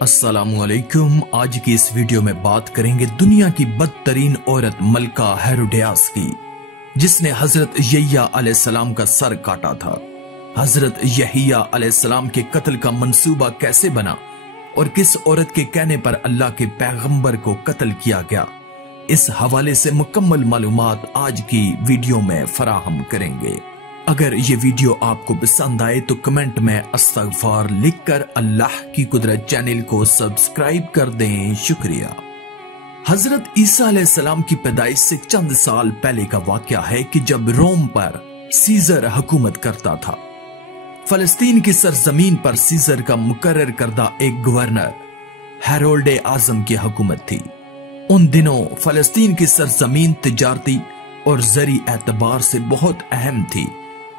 السلام علیکم۔ آج کی اس ویڈیو میں بات کریں گے دنیا کی بدترین عورت ملکہ ہیروڈیاس کی، جس نے حضرت یحییٰ علیہ السلام کا سر کاٹا تھا۔ حضرت یحییٰ علیہ السلام کے قتل کا منصوبہ کیسے بنا اور کس عورت کے کہنے پر اللہ کے پیغمبر کو قتل کیا گیا، اس حوالے سے مکمل معلومات آج کی ویڈیو میں فراہم کریں گے۔ اگر یہ ویڈیو آپ کو پسند آئے تو کمنٹ میں استغفار لکھ کر اللہ کی قدرت چینل کو سبسکرائب کر دیں، شکریہ۔ حضرت عیسیٰ علیہ السلام کی پیدائش سے چند سال پہلے کا واقعہ ہے کہ جب روم پر سیزر حکومت کرتا تھا۔ فلسطین کی سرزمین پر سیزر کا مقرر کردہ ایک گورنر ہیرولڈ اعظم کی حکومت تھی۔ ان دنوں فلسطین کی سرزمین تجارتی اور زرعی اعتبار سے بہت اہم تھی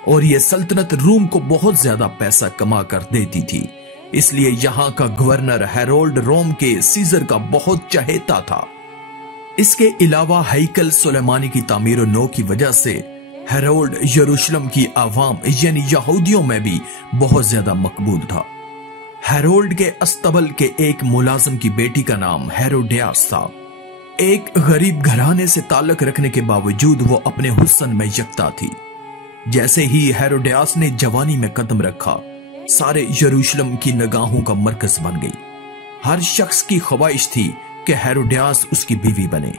اور یہ سلطنت روم کو بہت زیادہ پیسہ کما کر دیتی تھی، اس لیے یہاں کا گورنر ہیرولڈ روم کے سیزر کا بہت چہیتا تھا۔ اس کے علاوہ ہیکل سلیمانی کی تعمیر و نو کی وجہ سے ہیرولڈ یروشلم کی عوام یعنی یہودیوں میں بھی بہت زیادہ مقبول تھا۔ ہیرولڈ کے استبل کے ایک ملازم کی بیٹی کا نام ہیروڈیاس تھا۔ ایک غریب گھرانے سے تعلق رکھنے کے باوجود وہ اپنے حسن میں یکتا تھی۔ جیسے ہی ہیروڈیاس نے جوانی میں قدم رکھا، سارے یروشلم کی نگاہوں کا مرکز بن گئی۔ ہر شخص کی خواہش تھی کہ ہیروڈیاس اس کی بیوی بنے۔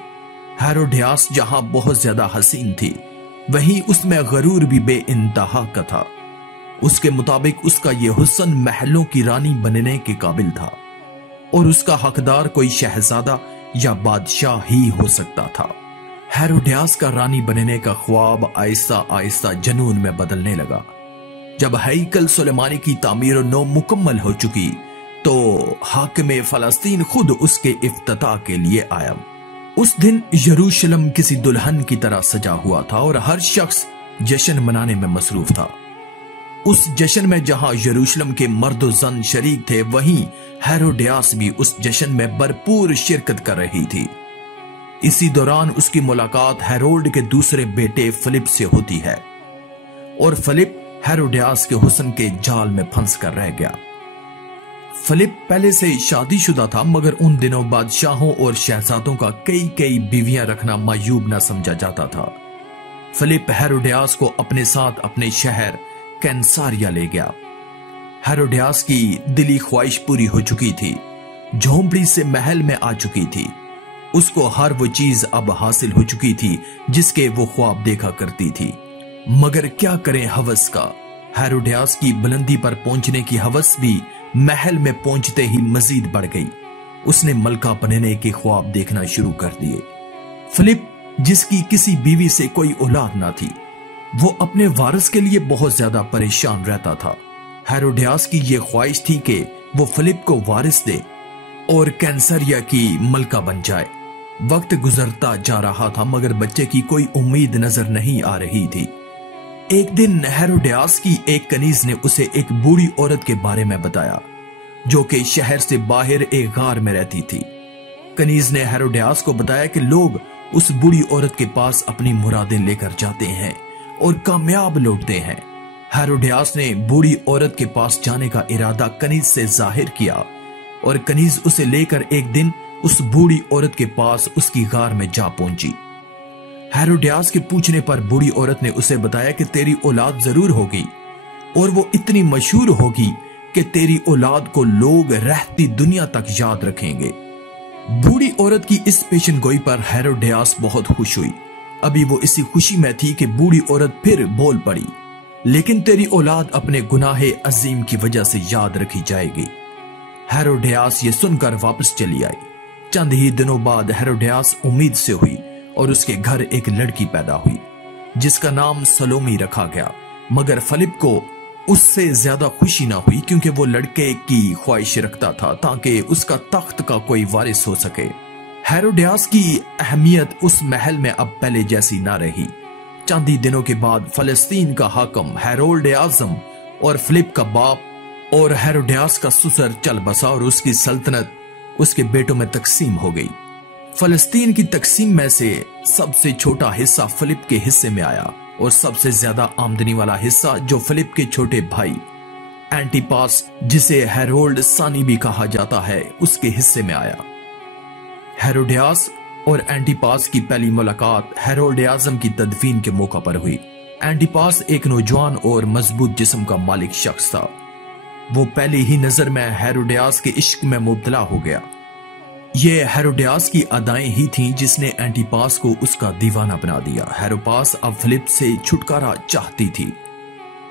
ہیروڈیاس جہاں بہت زیادہ حسین تھی، وہیں اس میں غرور بھی بے انتہا کا تھا۔ اس کے مطابق اس کا یہ حسن محلوں کی رانی بننے کے قابل تھا اور اس کا حقدار کوئی شہزادہ یا بادشاہ ہی ہو سکتا تھا۔ ہیروڈیاس کا رانی بننے کا خواب آہستہ آہستہ جنون میں بدلنے لگا۔ جب ہیکل سلیمانی کی تعمیر و نو مکمل ہو چکی تو حاکم فلسطین خود اس کے افتتاح کے لیے آیا۔ اس دن یروشلم کسی دلہن کی طرح سجا ہوا تھا اور ہر شخص جشن منانے میں مصروف تھا۔ اس جشن میں جہاں یروشلم کے مرد و زن شریک تھے، وہیں ہیروڈیاس بھی اس جشن میں بھرپور شرکت کر رہی تھی۔ اسی دوران اس کی ملاقات ہیرولڈ کے دوسرے بیٹے فلپ سے ہوتی ہے اور فلپ ہیروڈیاس کے حسن کے جال میں پھنس کر رہ گیا۔ فلپ پہلے سے شادی شدہ تھا، مگر ان دنوں بادشاہوں اور شہزادوں کا کئی بیویاں رکھنا معیوب نہ سمجھا جاتا تھا۔ فلپ ہیروڈیاس کو اپنے ساتھ اپنے شہر کینساریا لے گیا۔ ہیروڈیاس کی دلی خواہش پوری ہو چکی تھی، جھونپڑی سے محل میں آ چکی تھی۔ اس کو ہر وہ چیز اب حاصل ہو چکی تھی جس کے وہ خواب دیکھا کرتی تھی، مگر کیا کریں ہوس کا۔ ہیروڈیاس کی بلندی پر پہنچنے کی ہوس بھی محل میں پہنچتے ہی مزید بڑھ گئی۔ اس نے ملکہ بننے کے خواب دیکھنا شروع کر دیے۔ فلپ، جس کی کسی بیوی سے کوئی اولاد نہ تھی، وہ اپنے وارث کے لیے بہت زیادہ پریشان رہتا تھا۔ ہیروڈیاس کی یہ خواہش تھی کہ وہ فلپ کو وارث دے اور کینسریا کی ملکہ بن جائے۔ وقت گزرتا جا رہا تھا مگر بچے کی کوئی امید نظر نہیں آ رہی تھی۔ ایک دن ہیروڈیاس کی ایک کنیز نے اسے ایک بوڑھی عورت کے بارے میں بتایا جو کہ شہر سے باہر ایک غار میں رہتی تھی۔ کنیز نے ہیروڈیاس کو بتایا کہ لوگ اس بوڑھی عورت کے پاس اپنی مرادیں لے کر جاتے ہیں اور کامیاب لوٹتے ہیں۔ ہیروڈیاس نے بوڑھی عورت کے پاس جانے کا ارادہ کنیز سے ظاہر کیا اور کنیز اسے لے کر ایک دن اس بوڑھی عورت کے پاس اس کی غار میں جا پہنچی۔ ہیروڈیاس کے پوچھنے پر بوڑھی عورت نے اسے بتایا کہ تیری اولاد ضرور ہوگی اور وہ اتنی مشہور ہوگی کہ تیری اولاد کو لوگ رہتی دنیا تک یاد رکھیں گے۔ بوڑھی عورت کی اس پیشن گوئی پر ہیروڈیاس بہت خوش ہوئی۔ ابھی وہ اسی خوشی میں تھی کہ بوڑھی عورت پھر بول پڑی، لیکن تیری اولاد اپنے گناہ عظیم کی وجہ سے یاد رکھی جائے گی۔ ہیروڈیاس یہ سن کر واپس چلی آئی۔ چند ہی دنوں بعد ہیروڈیاس امید سے ہوئی اور اس کے گھر ایک لڑکی پیدا ہوئی جس کا نام سلومی رکھا گیا، مگر فلپ کو اس سے زیادہ خوشی نہ ہوئی کیونکہ وہ لڑکے کی خواہش رکھتا تھا تاکہ اس کا تخت کا کوئی وارث ہو سکے۔ ہیروڈیاس کی اہمیت اس محل میں اب پہلے جیسی نہ رہی۔ چند ہی دنوں کے بعد فلسطین کا حاکم ہیرولڈ اعظم اور فلپ کا باپ اور ہیروڈیاس کا سسر چل بسا اور اس کی سلطنت اس کے بیٹوں میں تقسیم ہو گئی۔ فلسطین کی تقسیم میں سے سب سے چھوٹا حصہ فلپ کے حصے میں آیا اور سب سے زیادہ آمدنی والا حصہ جو فلپ کے چھوٹے بھائی एंटिपास, जिसे हेरोल्ड सानी भी कहा जाता है, उसके हिस्से में आया। हेरोडियास और एंटिपास की पहली मुलाकात हेरोल्ड आज़म की तदफीन के मौका पर हुई। एंटिपास एक नौजवान और मजबूत जिस्म का मालिक शख्स था। वो पहली ही नजर में हेरोडियास के इश्क में मुब्तला हो गया। ये हेरोडियास की अदाएं ही थीं जिसने एंटिपास को उसका दीवाना बना दिया। हेरोपास अब फिलिप से छुटकारा चाहती थी,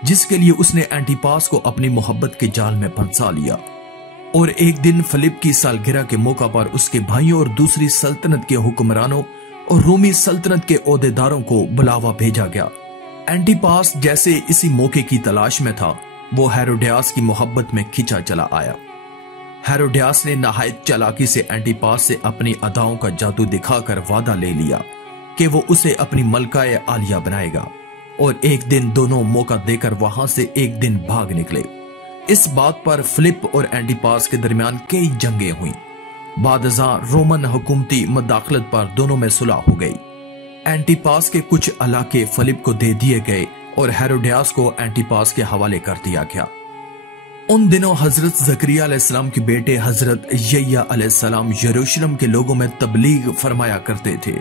जिसके लिए उसने एंटिपास को अपनी मोहब्बत के जाल में फंसा लिया। और एक दिन फिलिप की सालगिरह के मौका पर उसके भाइयों और दूसरी सल्तनत के हुक्मरानों और रोमी सल्तनत के ओहदेदारों को बुलावा भेजा गया। एंटिपास जैसे इसी मौके की तलाश में था, वो हेरोडियास की मोहब्बत में खिंचा चला आया। हेरोडियास ने नहायत चालाकी से एंटिपास से अपनी अदाओं का जादू दिखाकर वादा ले लिया कि वो उसे अपनी मलकाए आलिया बनाएगा, और एक दिन दोनों मौका देकर वहां से एक दिन भाग निकले। इस बात पर फिलिप और एंटिपास के दरमियान कई जंगें हुई। बादशाह रोमन हुकूमती मदाखलत पर दोनों में सुलह हो गई। एंटिपास के कुछ इलाके फिलिप को दे दिए गए और हेरोडियास को एंटिपास के हवाले कर दिया गया। उन दिनों हजरत ज़करिया अलैहिस्सलाम के बेटे हजरत यह्या अलैहिस्सलाम यरूशलेम के लोगों में तबलीग फरमाया करते थे।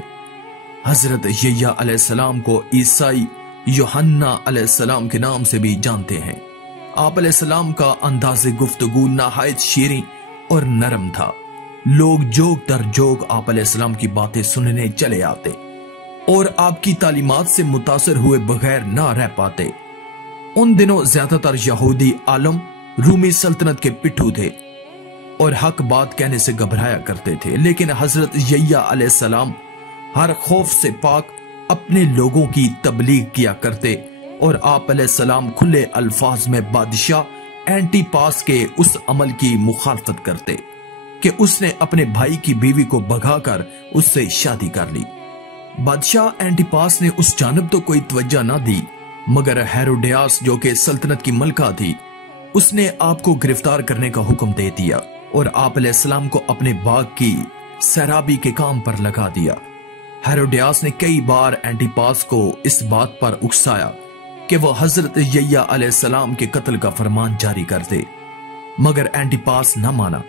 हजरत यह्या अलैहिस्सलाम को ईसाई यूहन्ना अलैहिस्सलाम के नाम से भी जानते हैं। आप अलैहिस्सलाम का अंदाज़े गुफ्तगू नहायत शीरीं और नरम था। लोग जोग दर जोग आप अलैहिस्सलाम की बातें सुनने चले आते और आपकी तालीमात से मुतासर हुए बगैर ना रह पाते। उन दिनों ज्यादातर यहूदी आलम रूमी सल्तनत के पिट्ठू थे और हक बात कहने से घबराया करते थे, लेकिन हजरत यह्या अलैहिस्सलाम हर खौफ से पाक अपने लोगों की तबलीग किया करते और आप अलैहिस्सलाम खुले अल्फाज में बादशाह एंटिपास के उस अमल की मुखालफत करते कि उसने अपने भाई की बीवी को भगाकर उससे शादी कर ली। बादशाह एंटिपास ने उस जानब तो कोई तवज्जो न दी, मगर हेरोडियास जो कि सल्तनत की मलका थी, उसने आपको गिरफ्तार करने का हुक्म दे दिया और आप अलैहिस्सलाम को अपने बाग की सैराबी के काम पर लगा दिया। हेरोडियास ने कई बार एंटिपास को इस बात पर उकसाया कि वो हजरत यह्या अलैहिस्सलाम के कत्ल का फरमान जारी कर दे, मगर एंटिपास न माना।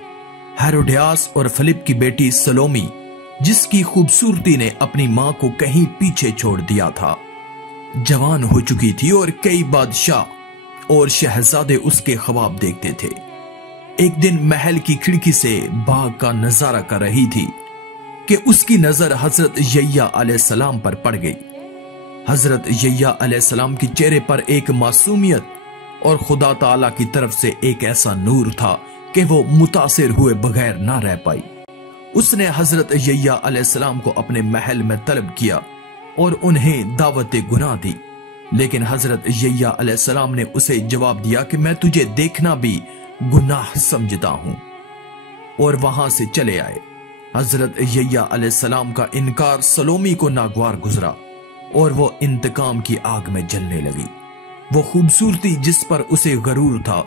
हेरोडियास और फिलिप की बेटी सलोमी, जिसकी खूबसूरती ने अपनी मां को कहीं पीछे छोड़ दिया था, जवान हो चुकी थी और कई बादशाह और शहजादे उसके ख्वाब देखते थे। एक दिन महल की खिड़की से बाग का नजारा कर रही थी कि उसकी नजर हजरत यह्या अलैहिस्सलाम पर पड़ गई। हजरत यह्या अलैहिस्सलाम के चेहरे पर एक मासूमियत और खुदा ताला की तरफ से एक ऐसा नूर था कि वो मुतासिर हुए बगैर ना रह पाई। उसने हजरत यह्या अलैहिस्सलाम को अपने महल में तलब किया और उन्हें दावत गुनाह दी, लेकिन हजरत यह्या अलैहिस्सलाम ने उसे जवाब दिया कि मैं तुझे देखना भी गुनाह समझता हूं, और वहां से चले आए। हजरत यह्या अलैहिस्सलाम का इनकार सलोमी को नागवार गुजरा और वो इंतकाम की आग में जलने लगी। वो खूबसूरती जिस पर उसे गरूर था,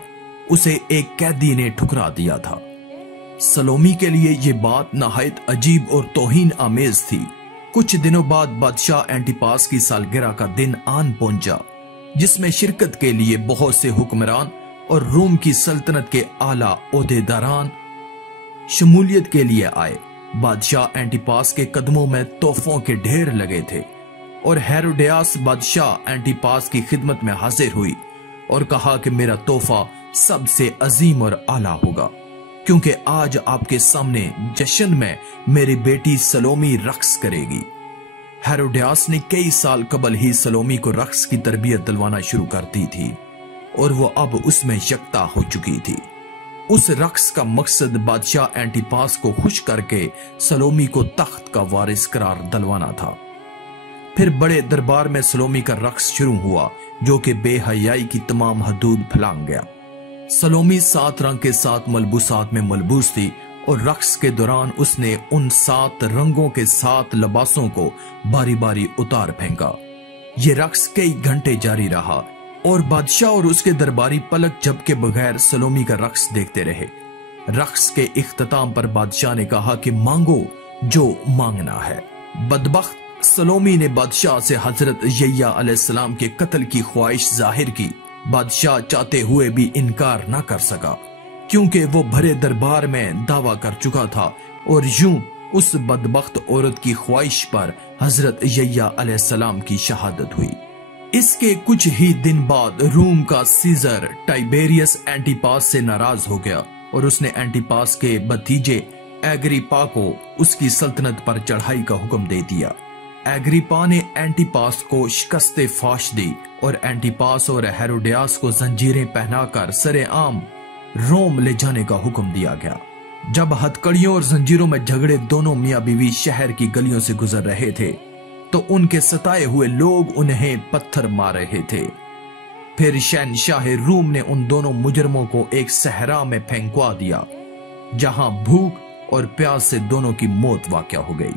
उसे एक कैदी ने ठुकरा दिया था। सलोमी के लिए ये बात नहायत अजीब और तौहीन आमेज थी। कुछ दिनों बाद बादशाह एंटिपास की सालगिरह का दिन आन पहुंचा, जिसमें शिरकत के लिए बहुत से हुक्मरान और रोम की सल्तनत के आला ओहदेदारान शमूलियत के लिए आए। बादशाह एंटिपास के कदमों में तोहफों के ढेर लगे थे और हेरोडियास बादशाह एंटिपास की खिदमत में हाजिर हुई और कहा कि मेरा तोहफा सबसे अजीम और आला होगा, क्योंकि आज आपके सामने जश्न में मेरी बेटी सलोमी रक्स करेगी। हेरोडियास ने कई साल कबल ही सलोमी को रक्स की तरबियत दिलवाना शुरू कर दी थी और वो अब उसमें यकता हो चुकी थी। उस रक्स का मकसद बादशाह एंटिपास को खुश करके सलोमी को तख्त का वारिस करार दिलवाना था। फिर बड़े दरबार में सलोमी का रक्स शुरू हुआ, जो कि बेहयाई की तमाम हदूद फैलांग गया। सलोमी 7 रंग के 7 मलबूसात में मलबूस थी और रक्स के दौरान उसने उन 7 रंगों के 7 लिबासों को बारी बारी उतार फेंका। ये रक्स कई घंटे जारी रहा और बादशाह और उसके दरबारी पलक झपके बगैर सलोमी का रक्स देखते रहे। रक्स के इख्तिताम पर बादशाह ने कहा कि मांगो जो मांगना है। बदबख्त सलोमी ने बादशाह से हजरत यह्या अलैहिस्सलाम के कत्ल की ख्वाहिश जाहिर की बादशाह चाहते हुए भी इनकार न कर सका, क्योंकि वो भरे दरबार में दावा कर चुका था और यूं उस बदबख्त औरत की ख्वाहिश पर हजरत यह्या अलैहिस्सलाम की शहादत हुई। इसके कुछ ही दिन बाद रूम का सीजर टाइबेरियस एंटीपास से नाराज हो गया और उसने एंटीपास के भतीजे एग्रिपा को उसकी सल्तनत पर चढ़ाई का हुक्म दे दिया। एग्रिपा ने एंटीपास को शिकस्ते फाश दी और एंटीपास और हेरोडियास को जंजीरें पहनाकर सरेआम रोम ले जाने का हुक्म दिया गया। जब हथकड़ियों और जंजीरों में झगड़े दोनों मियां बीवी शहर की गलियों से गुजर रहे थे तो उनके सताए हुए लोग उन्हें पत्थर मार रहे थे। फिर शहनशाह रूम ने उन दोनों मुजरमों को एक सहरा में फेंकवा दिया, जहां भूख और प्यास से दोनों की मौत वाक़या हो गई।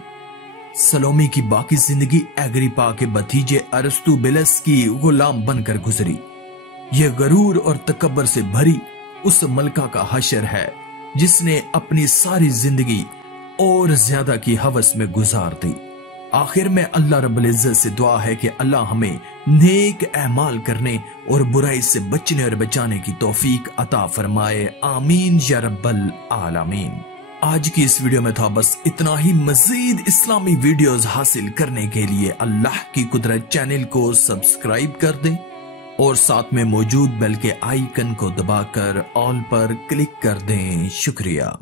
सलोमी की बाकी जिंदगी एग्रिपा के भतीजे अरस्तुबुलस की गुलाम बनकर गुजरी। यह गरूर और तकब्बर से भरी उस मलका का हशर है जिसने अपनी सारी जिंदगी और ज्यादा की हवस में गुजार दी। आखिर में अल्लाह रब्बुल इज्जत से दुआ है कि अल्लाह हमें नेक अमाल करने और बुराई से बचने और बचाने की तौफीक अता फरमाए। आमीन या रब्बल आलमीन। आज की इस वीडियो में था बस इतना ही। मजीद इस्लामी वीडियोस हासिल करने के लिए अल्लाह की कुदरत चैनल को सब्सक्राइब कर दें और साथ में मौजूद बेल के आइकन को दबाकर ऑल पर क्लिक कर दें। शुक्रिया।